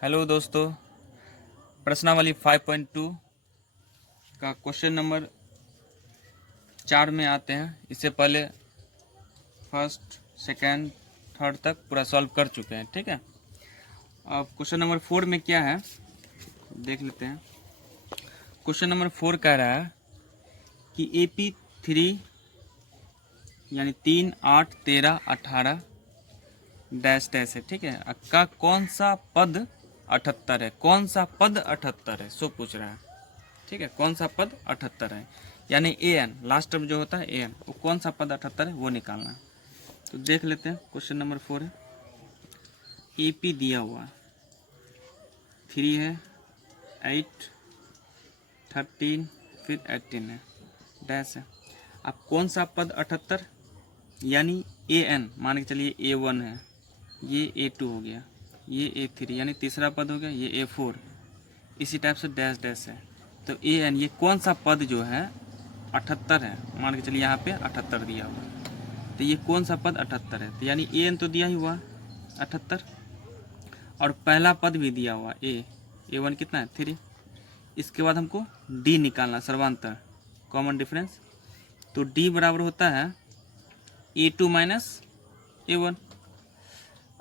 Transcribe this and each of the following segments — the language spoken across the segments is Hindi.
हेलो दोस्तों, प्रश्नावली 5.2 का क्वेश्चन नंबर 4 में आते हैं। इससे पहले फर्स्ट, सेकंड, थर्ड तक पूरा सॉल्व कर चुके हैं। ठीक है, अब क्वेश्चन नंबर 4 में क्या है देख लेते हैं। क्वेश्चन नंबर 4 कह रहा है कि AP3 यानी 3, 8, 13, 18 डैश डैश है। ठीक है, का कौन सा पद 78 है? कौन सा पद 78 है सो पूछ रहा है। ठीक है, कौन सा पद 78 है, यानी AN लास्ट टर्म जो होता है AN, वो कौन सा पद 78 है वो निकालना है। तो देख लेते हैं। क्वेश्चन नंबर 4 है, AP दिया हुआ 3 है, 8, 13, फिर 18 है, डैश है। अब कौन सा पद 78 यानी AN मान के चलिए A1 है, ये A2 हो गया, ये A3 यानी तीसरा पद हो गया, ये A4, इसी टाइप से डैश डैश है। तो AN ये कौन सा पद जो है 78 है, मान के चलिए यहाँ पे 78 दिया हुआ है, तो ये कौन सा पद 78 है? तो यानी AN तो दिया ही हुआ 78 और पहला पद भी दिया हुआ A1 कितना है 3। इसके बाद हमको D निकालना, सर्वांतर कॉमन डिफरेंस। तो D बराबर होता है A2 माइनस A1।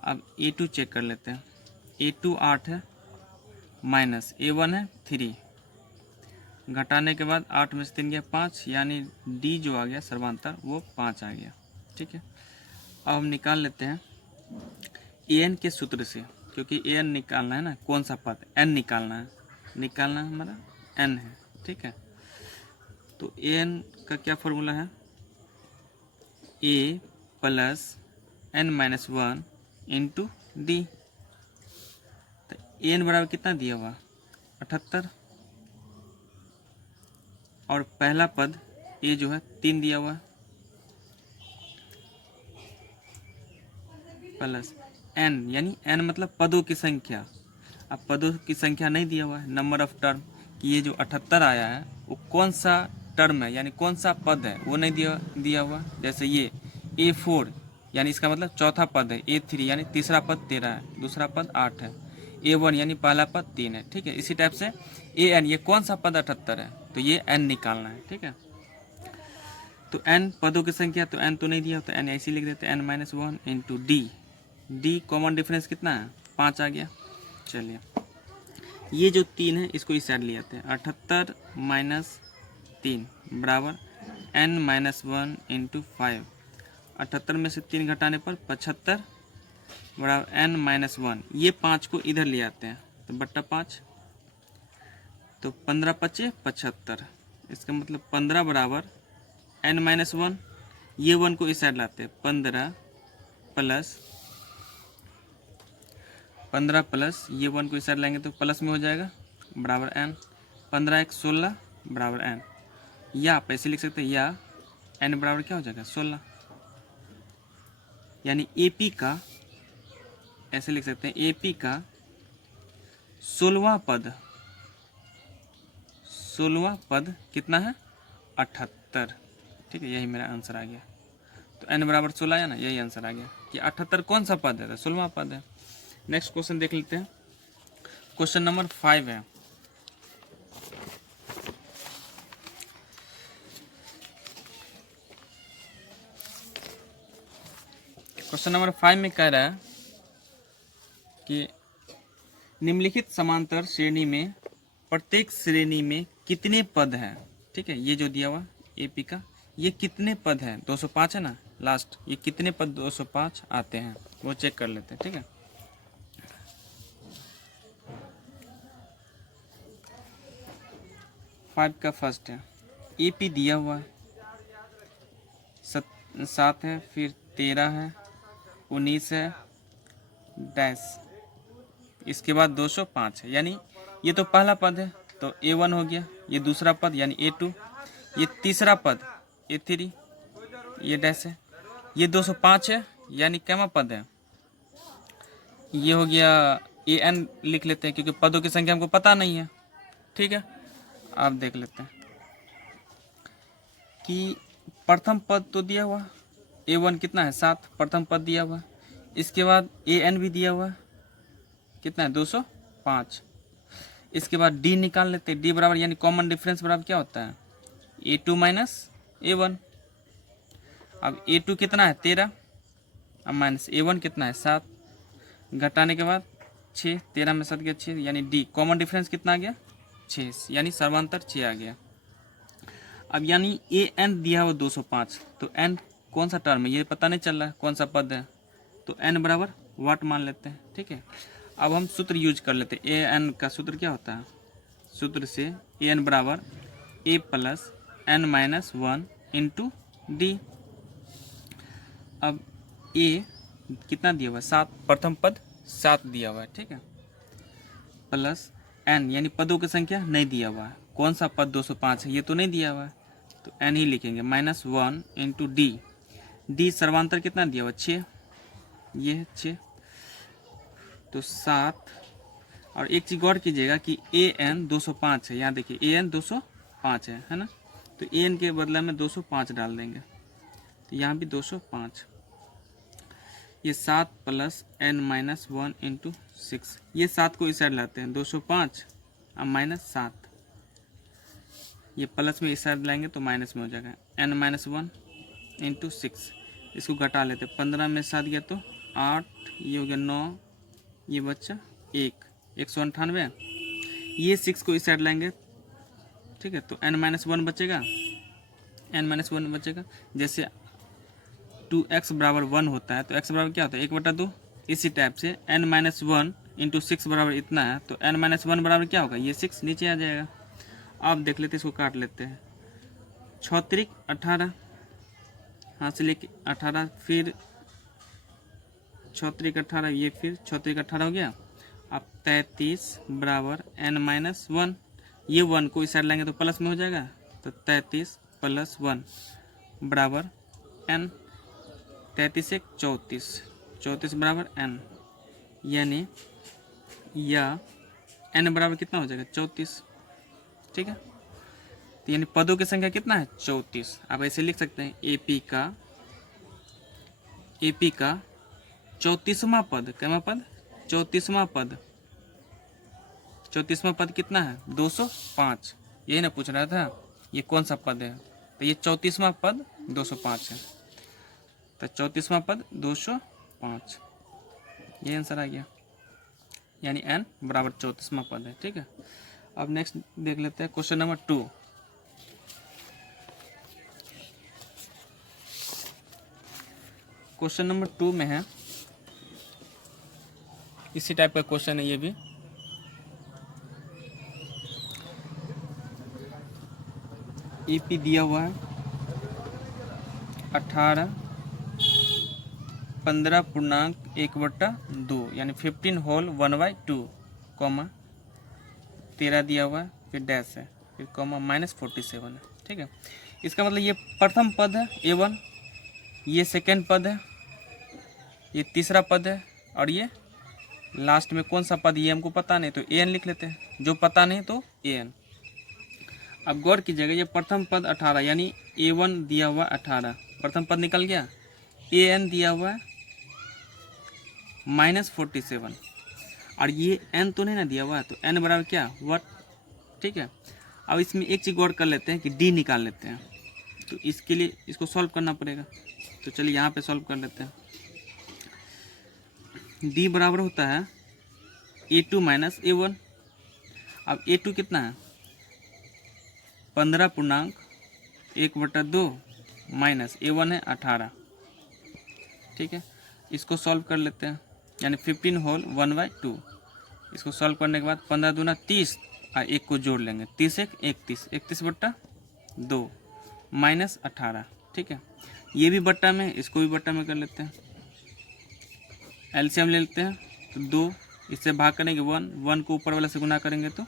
अब A2 चेक कर लेते हैं। A2 8 है, माइनस A1 है 3, घटाने के बाद 8 में से 3 गया 5, यानी D जो आ गया सर्वांतर वो 5 आ गया। ठीक है, अब हम निकाल लेते हैं AN के सूत्र से, क्योंकि AN निकालना है ना, कौन सा पद N निकालना है हमारा N है। ठीक है, तो AN का क्या फॉर्मूला है? A plus N minus 1 into D। तो AN बराबर कितना दिया हुआ 78 और पहला पद A जो है 3 दिया हुआ प्लस N, यानी N मतलब पदों की संख्या। अब पदों की संख्या नहीं दिया हुआ है, नंबर ऑफ टर्म, कि ये जो 78 आया है वो कौन सा टर्म है यानी कौन सा पद है वो नहीं दिया हुआ। जैसे ये A4 यानी इसका मतलब चौथा पद है, A3 यानी तीसरा पद 13 है, दूसरा पद 8 है, A1 यानी पहला पद 3 है। ठीक है, इसी टाइप से AN ये कौन सा पद 78 है, तो ये N निकालना है। ठीक है, तो N पदों की संख्या, तो N तो नहीं दिया, तो N ऐसे लिख देते हैं N minus 1 into D common difference कितना है 5 आ गया। चलिए, ये जो 3 है इसको इस साइड ले आते हैं, 78 माइनस 3 बराबर N माइनस 1 इंटू 5। 78 में से 3 घटाने पर 75 बराबर N माइनस 1। ये 5 को इधर ले आते हैं तो बट्टा 5, तो 15 पचे 75, इसका मतलब 15 बराबर N माइनस 1, ये 1 को इस साइड लाते हैं, 15 प्लस ये 1 को इस साइड लाएंगे तो प्लस में हो जाएगा बराबर N, 15 1 16 बराबर N। या आप ऐसे लिख सकते हैं, या N बराबर क्या हो जाएगा 16, यानी AP का ऐसे लिख सकते हैं, AP का 16वां पद कितना है 78। ठीक है, यही मेरा आंसर आ गया। तो N बराबर 16 है ना, यही आंसर आ गया कि 78 कौन सा पद है, तो 16वां पद है। नेक्स्ट क्वेश्चन देख लेते हैं। क्वेश्चन नंबर 5 है, क्वेश्चन नंबर 5 में कह रहा है कि निम्नलिखित समांतर श्रेणी में प्रत्येक श्रेणी में कितने पद हैं। ठीक है, ये जो दिया हुआ AP का ये कितने पद हैं, 205 है ना लास्ट, ये कितने पद 205 आते हैं वो चेक कर लेते हैं। ठीक है, फाइव का फर्स्ट है, AP दिया हुआ है 7 है, फिर 13 है, 19 है, डैश, इसके बाद 205 है, यानी ये तो पहला पद है तो A1 हो गया, ये दूसरा पद यानी A2, ये तीसरा पद A3, ये डैश है, ये 205 है यानी कैमा पद है, ये हो गया AN लिख लेते हैं क्योंकि पदों की संख्या हमको पता नहीं है। ठीक है, आप देख लेते हैं कि प्रथम पद तो दिया हुआ A1 कितना है 7, प्रथम पद दिया हुआ, इसके बाद AN भी दिया हुआ कितना है 205, 5। इसके बाद डी निकाल लेते हैं। डी बराबर यानी कॉमन डिफरेंस बराबर क्या होता है, A2 माइनस A1। अब A2 कितना है 13, अब माइनस A1 कितना है 7, घटाने के बाद 6, 13 में 7 गया 6, यानी डी कॉमन डिफरेंस कितना आ गया 6, यानी सर्वांतर 6 आ गया। अब यानी ए एन दिया हुआ 205, तो एन कौन सा टर्म है ये पता नहीं चल रहा है कौन सा पद है, तो एन बराबर वाट मान लेते हैं। ठीक है, अब हम सूत्र यूज कर लेते हैं। ए एन का सूत्र क्या होता है, सूत्र से ए एन बराबर A plus N minus 1 into D. अब ए कितना दिया हुआ है 7, प्रथम पद 7 दिया हुआ है। ठीक है, प्लस एन यानी पदों की संख्या नहीं दिया हुआ है, कौन सा पद 205 है ये तो नहीं दिया हुआ है, तो एन ही लिखेंगे माइनस 1 इंटू डी। डी सर्वांतर कितना दिया हुआ 6, ये है 6, तो 7। और एक चीज़ गौर कीजिएगा कि ए एन 205 है, यहाँ देखिए ए एन 205 है ना, तो ए एन के बदले में 205 डाल देंगे, तो यहाँ भी 205। ये 7 प्लस एन माइनस 1 इंटू 6, ये 7 को इस साइड लाते हैं 205 और माइनस 7, ये प्लस में इस साइड लाएंगे तो माइनस में हो जाएगा, एन माइनस 1 इंटू 6। इसको घटा लेते हैं, 15 में 7 गया तो 8, ये हो गया 9, ये बच्चा 198, ये 6 को इस साइड लाएंगे। ठीक है, तो एन माइनस 1 बचेगा, एन माइनस 1 बचेगा। जैसे 2x बराबर 1 होता है तो x बराबर क्या होता है 1/2, इसी टाइप से n माइनस 1 इंटू 6 बराबर इतना है, तो n माइनस 1 बराबर क्या होगा, ये 6 नीचे आ जाएगा। अब देख लेते हैं, इसको काट लेते हैं। 6 18, हाँ से लेके 18, फिर 6 18, ये फिर 6 18 हो गया। अब 33 बराबर n माइनस 1, ये 1 को इस साइड लाएंगे तो प्लस में हो जाएगा, तो 33 प्लस 1 बराबर n। 33 एक 34, 34 बराबर n, यानी या n बराबर कितना हो जाएगा 34। ठीक है, तो यानी पदों की संख्या कितना है 34। आप ऐसे लिख सकते हैं एपी का 34वां पद, कैवा पद 34वां पद, 34वां पद कितना है 205, यही ना पूछ रहा था ये कौन सा पद है, तो ये 34वां पद 205 है, तो 34वां पद 205, ये आंसर आ गया, यानी n बराबर 34वां पद है। ठीक है, अब नेक्स्ट देख लेते हैं क्वेश्चन नंबर 2। क्वेश्चन नंबर 2 में है, इसी टाइप का क्वेश्चन है ये भी। ईपी दिया हुआ है 18 15.1/2 यानी 15 होल 1/2, कॉमा 13 दिया हुआ है, फिर डैश है, फिर कॉमा माइनस 47 है। ठीक है, इसका मतलब ये प्रथम पद है A1, ये सेकेंड पद है, ये तीसरा पद है, और ये लास्ट में कौन सा पद ये हमको पता नहीं, तो AN लिख लेते हैं, जो पता नहीं तो AN। अब गौर कीजिएगा, ये प्रथम पद 18 यानी A1 दिया हुआ 18, प्रथम पद निकल गया, AN दिया हुआ है माइनस 47, और ये n तो नहीं ना दिया हुआ है, तो n बराबर क्या 1। ठीक है, अब इसमें एक चीज़ गौर कर लेते हैं कि d निकाल लेते हैं, तो इसके लिए इसको सॉल्व करना पड़ेगा, तो चलिए यहाँ पे सॉल्व कर लेते हैं। d बराबर होता है A2 माइनस A1। अब A2 कितना है 15.1/2 माइनस A1 है 18। ठीक है, इसको सॉल्व कर लेते हैं, यानी 15 होल 1/2। इसको सॉल्व करने के बाद 15 दूना 30 और 1 को जोड़ लेंगे, 30 एक 31, 31/2 माइनस 18। ठीक है, ये भी बट्टा में, इसको भी बट्टा में कर लेते हैं, एलसीएम ले लेते हैं, तो 2 इससे भाग करेंगे 1, 1 को ऊपर वाला से गुना करेंगे तो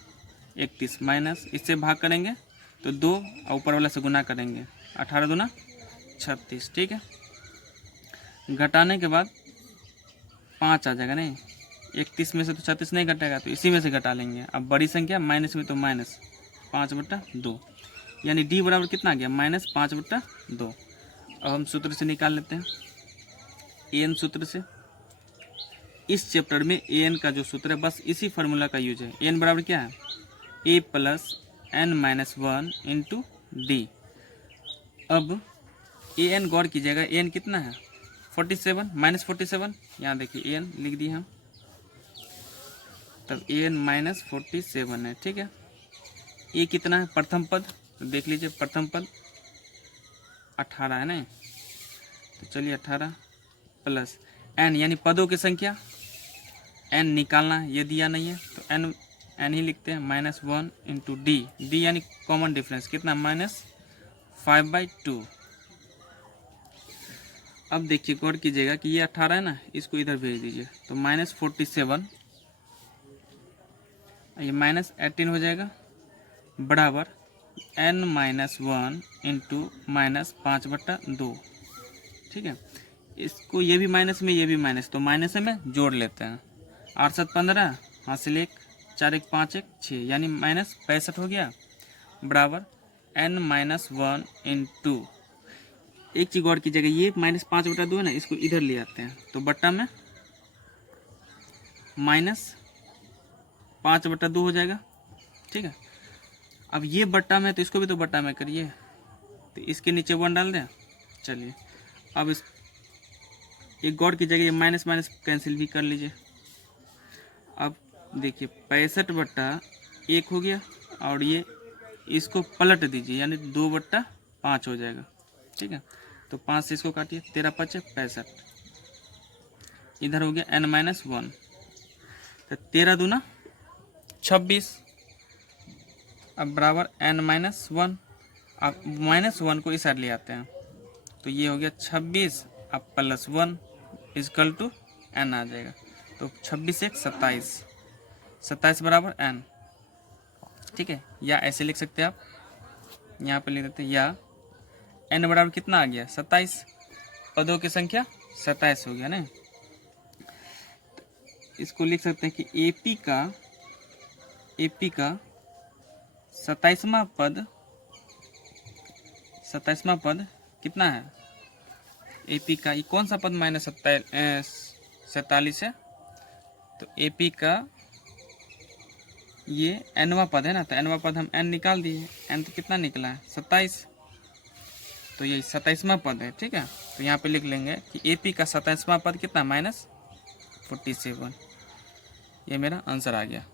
31, माइनस इससे भाग करेंगे तो 2 और ऊपर वाला से गुना करेंगे, 18 दूना 36। ठीक है, घटाने के बाद 5 आ जाएगा, नहीं 31 में से तो 36 नहीं घटेगा, तो इसी में से घटा लेंगे। अब बड़ी संख्या माइनस में तो माइनस 5/2, यानी डी बराबर कितना आ गया माइनस 5/2। अब हम सूत्र से निकाल लेते हैं, एन सूत्र से इस चैप्टर में ए एन का जो सूत्र है बस इसी फार्मूला का यूज है। ए एन बराबर क्या है, A plus N minus one into D. अब ए एन गौर कीजिएगा, ए एन कितना है 47 माइनस 47, यहाँ देखिए ए एन लिख दिए हम, तब ए एन माइनस 47 है। ठीक है, ए कितना है प्रथम पद, तो देख लीजिए प्रथम पद 18 है ना, तो चलिए 18 प्लस एन यानी पदों की संख्या, एन निकालना है, ये दिया नहीं है तो एन एन ही लिखते हैं, माइनस 1 इंटू डी, डी यानी कॉमन डिफरेंस कितना -5/2। अब देखिए गौर कीजिएगा कि ये 18 है ना, इसको इधर भेज दीजिए तो -47, ये -18 हो जाएगा बराबर n-1 इंटू -5/2। ठीक है, इसको ये भी माइनस में ये भी माइनस, तो माइनस में जोड़ लेते हैं। 8 7 15 हासिल 1, 4 1 5 1 6 यानी -65 हो गया बराबर n-1 इंटू, एक चीज गौर कीजिएगा, ये -5/2 है ना, इसको इधर ले आते हैं तो बट्टा में -5/2 हो जाएगा। ठीक है, अब ये बट्टा में तो इसको भी तो बट्टा में करिए, तो इसके नीचे 1 डाल दें। चलिए अब इस एक गौर कीजिएगा, ये माइनस माइनस कैंसिल भी कर लीजिए। अब देखिए 65/1 हो गया और ये इसको पलट दीजिए यानी 2/5 हो जाएगा। ठीक है, तो 5 से इसको काटिए, 13 5 65, इधर हो गया n-1, तो 13 दूना 26, अब बराबर n-1, अब -1 को इस साइड ले आते हैं तो ये हो गया 26, अब +1 इजकल टू n आ जाएगा, तो 26 1 27, 27 बराबर n। ठीक है, या ऐसे लिख सकते हैं आप, यहाँ पे लिख देते हैं, या n बराबर कितना आ गया 27, पदों की संख्या 27 हो गया ना। इसको लिख सकते हैं कि AP का 27वां पद कितना है, AP का ये कौन सा पद -47 है, तो AP का ये nवां पद है ना, तो nवां पद हम n निकाल दिए, n तो कितना निकला है 27, तो ये 27वां पद है। ठीक है, तो यहाँ पे लिख लेंगे कि AP का 27वां पद कितना -47, ये मेरा आंसर आ गया।